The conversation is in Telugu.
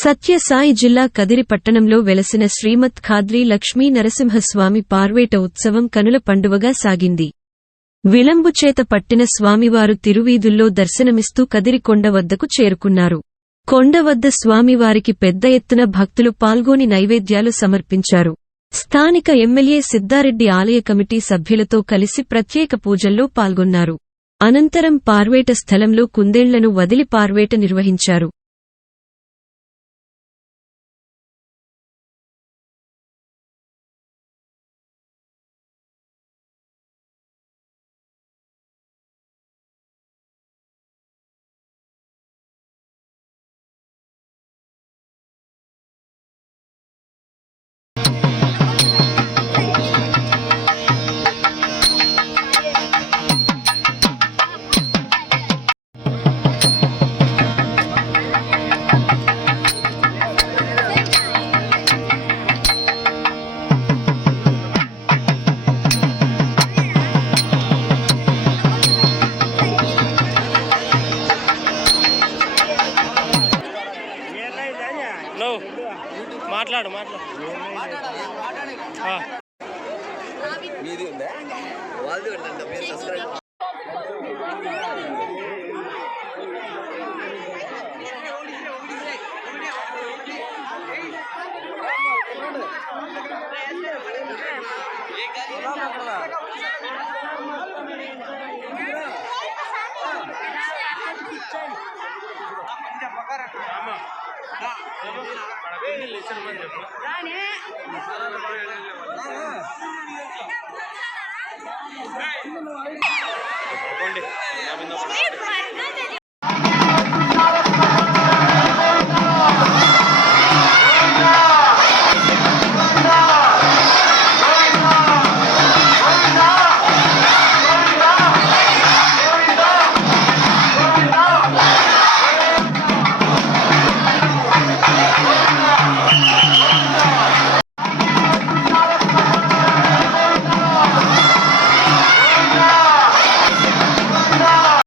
సత్యసాయి జిల్లా కదిరి పట్టణంలో వెలసిన శ్రీమద్ ఖాద్రి లక్ష్మీ నరసింహస్వామి పార్వేట ఉత్సవం కనుల పండువగా సాగింది. విలంబుచేత పట్టిన స్వామివారు తిరువీధుల్లో దర్శనమిస్తూ కదిరి కొండ వద్దకు చేరుకున్నారు. కొండవద్ద స్వామివారికి పెద్ద ఎత్తున భక్తులు పాల్గొని నైవేద్యాలు సమర్పించారు. స్థానిక ఎమ్మెల్యే సిద్ధారెడ్డి ఆలయ కమిటీ సభ్యులతో కలిసి ప్రత్యేక పూజల్లో పాల్గొన్నారు. అనంతరం పార్వేట స్థలంలో కుందేళ్లను వదిలి పార్వేట నిర్వహించారు. మాట్లాడు మీది ఉందా వాళ్ళది ఉందండి మీరు సబ్స్క్రైబ్ చెప్పండి.